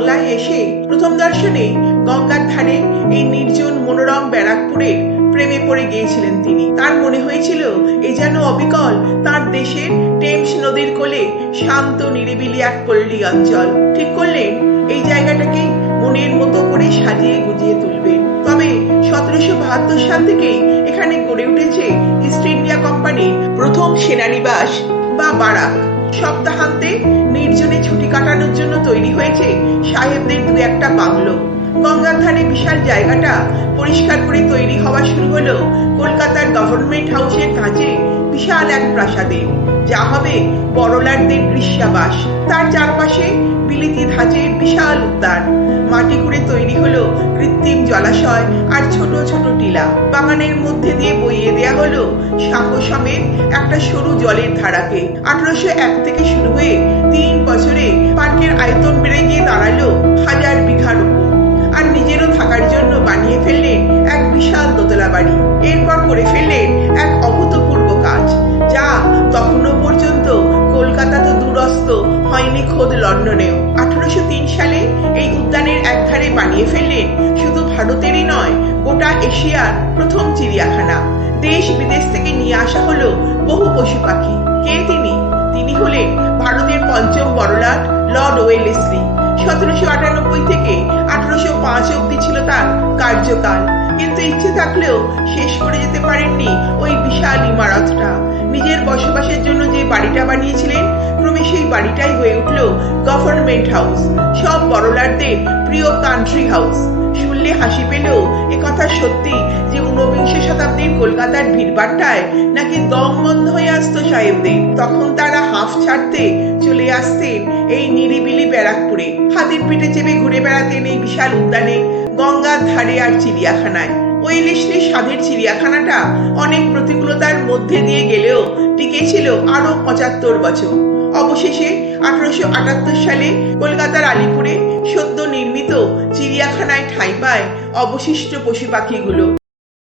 বাংলায় এসে প্রথম দর্শনে গঙ্গার ধারে এই নির্জন মনোরম ব্যারাকপুরে প্রেমে পড়ে গিয়েছিলেন তিনি। তার মনে হয়েছিল, এ যেন অবিকল তার দেশের টেমস নদীর কোলে শান্ত নিরিবিলি এক পল্লী অঞ্চল। ঠিক করলেন, এই জায়গাটাকে মনের মতো করে সাজিয়ে গুজিয়ে তুলবেন তবে সতেরোশো বাহাত্তর সাল থেকেই এখানে গড়ে উঠেছে ইস্ট ইন্ডিয়া কোম্পানির প্রথম সেনানিবাস বা বারাক। সপ্তাহান্তে কাটানোর জন্য তৈরি হয়েছে সাহেবদের দু একটা বাংলো। গঙ্গার ধারে বিশাল জায়গাটা পরিষ্কার করে তৈরি হওয়া শুরু হলো কলকাতার গভর্নমেন্ট হাউসের কাছে বিশাল এক প্রাসাদে, যা হবে বড়লাটদের গ্রীষ্মাবাস তার চারপাশে বিলিতি ধাঁচের বিশাল উদ্যান। মাটি করে তৈরি হলো কৃত্রিম জলাশয় আর ছোট ছোট টিলা। বাগানের মধ্যে দিয়ে বইয়ে দেয়া হলো সাঙ্গ একটা সরু জলের ধারাকে। আঠারোশো এক থেকে শুরু হয়ে দাঁড়াল হাজার বিঘার উপর। আর নিজেরও থাকার জন্য বানিয়ে ফেললেন এক বিশাল দোতলা বাড়ি। এরপর করে ফেললেন এক অভূতপূর্ব কাজ, যা তখনও পর্যন্ত কলকাতা তো দূরস্থ হয়নি খোদ লন্ডনেও। আঠারোশো তিন সালে এই উদ্যানের একধারে বানিয়ে ফেললেন শুধু ভারতেরই নয়, গোটা এশিয়ার প্রথম চিড়িয়াখানা। দেশ বিদেশ থেকে নিয়ে আসা হলো বহু পশু পাখি। কে তিনি? তিনি হলেন ভারতের পঞ্চম বড়লাট, লর্ড ওয়েলেসলি। সতেরোশো আটানব্বই থেকে আঠারোশো পাঁচ অব্দি ছিল তার কার্যকাল। কিন্তু ইচ্ছে থাকলেও শেষ করে যেতে পারেননি ওই বিশাল ইমারতটা। নিজের বসবাসের জন্য যে বাড়িটা বানিয়েছিলেন, ক্রমে সেই বাড়িটাই হয়ে উঠল গভর্নমেন্ট হাউস। সব বড়লাটদের প্রিয় কান্ট্রি হাউস। শুনলে হাসি পেলেও এ কথা সত্যি যে শতাব্দীর কলকাতার ভিড়ভাট্টায় নাকি দম বন্ধ হয়ে আসতো সাহেবদের? তখন তারা হাফ ছাড়তে চলে আসতেন এই নিরিবিলি ব্যারাকপুরে। হাতির পিঠে চেপে ঘুরে বেড়াতেন এই বিশাল উদ্যানে, গঙ্গার ধারে আর চিড়িয়াখানায়। ওই লিস্টে স্বাদের চিড়িয়াখানাটা অনেক প্রতিকূলতার মধ্যে দিয়ে গেলেও টিকেছিল আরও পঁচাত্তর বছর। অবশেষে আঠারোশো আটাত্তর সালে কলকাতার আলিপুরে সদ্য নির্মিত চিড়িয়াখানায় ঠাঁই পায় অবশিষ্ট পশু পাখিগুলো।